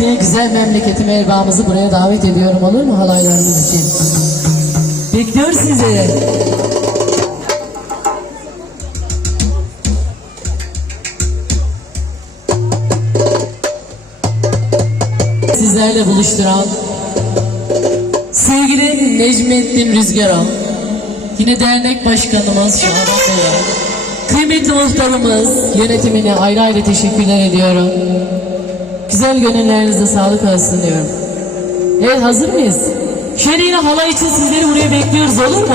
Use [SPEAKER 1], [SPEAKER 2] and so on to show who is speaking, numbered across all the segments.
[SPEAKER 1] Sevgili güzel memleketime erbağımızı buraya davet ediyorum olur mu halaylarımız için? Bekliyoruz sizleri. Sizlerle buluşturan sevgili Necmettin Rüzgaral, yine dernek başkanımız Şaban Bey'e, kıymetli muhtarımız yönetimine ayrı ayrı teşekkürler ediyorum. Güzel gönüllerinize sağlık olsun diyorum. Evet hazır mıyız? Şöyle yine halay için sizleri buraya bekliyoruz olur mu?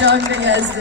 [SPEAKER 2] joining us.